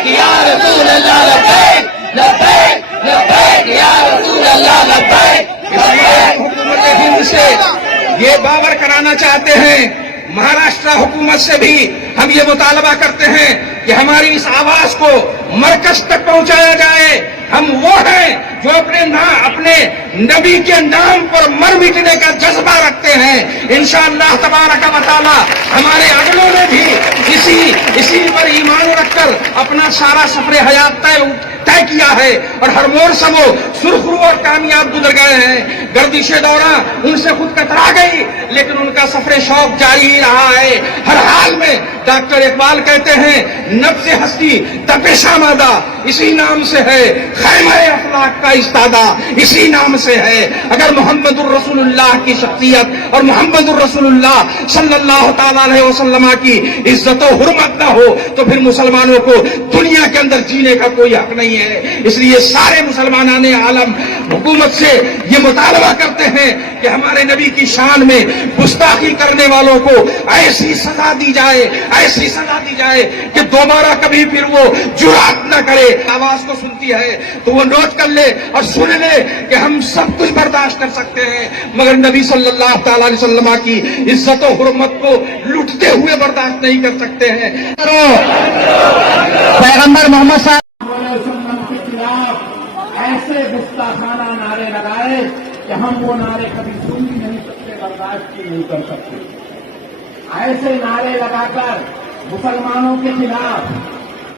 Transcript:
لبیک یا رسول اللہ لبیک لبیک لبیک یا رسول اللہ لبیک. حکومت ہند سے یہ باور کرانا چاہتے ہیں، مہاراشٹر حکومت سے بھی ہم یہ مطالبہ کرتے ہیں کہ ہماری اس آواز کو مرکز تک پہنچایا جائے. ہم وہ ہیں جو اپنے نبی کے نام پر مر مٹنے کا جذبہ رکھتے ہیں. انشاءاللہ تبارک و تعالی ہمارے اگلوں نے بھی اسی پر ایمان رکھ کر اپنا سارا سفر حیات طے کیا ہے، اور ہر موڑ سے وہ سرخرو اور کامیاب گزر گئے ہیں. گردش دورہ ان سے خود کترا گئی، لیکن ان کا سفر شوق جاری ہی رہا ہے. ہر حال میں ڈاکٹر اقبال کہتے ہیں نبض ہستی تپش آمادہ اسی نام سے ہے، خیمہ افلاک کا استادہ اسی نام سے ہے. اگر محمد الرسول اللہ کی شخصیت اور محمد الرسول اللہ صلی اللہ تعالی علیہ وسلم کی عزت و حرمت نہ ہو تو پھر مسلمانوں کو دنیا کے اندر جینے کا کوئی حق نہیں ہے. اس لیے سارے مسلمانان عالم حکومت سے یہ مطالبہ کرتے ہیں کہ ہمارے نبی کی شان میں گستاخی کرنے والوں کو ایسی سزا دی جائے، ایسی سزا دی جائے کہ دوبارہ کبھی پھر وہ جرات نہ کرے. آواز کو سنتی ہے تو وہ نوٹ کر لے اور سن لے کہ ہم سب کچھ برداشت کر سکتے ہیں، مگر نبی صلی اللہ تعالی علیہ وسلم کی عزت و حرمت کو لٹتے ہوئے برداشت نہیں کر سکتے ہیں. پیغمبر محمد صاحب کے خلاف ایسے گستاخانہ نعرے لگائے کہ ہم وہ نعرے کبھی سن بھی نہیں سکتے، برداشت بھی نہیں کر سکتے. ایسے نعرے لگا کر مسلمانوں کے خلاف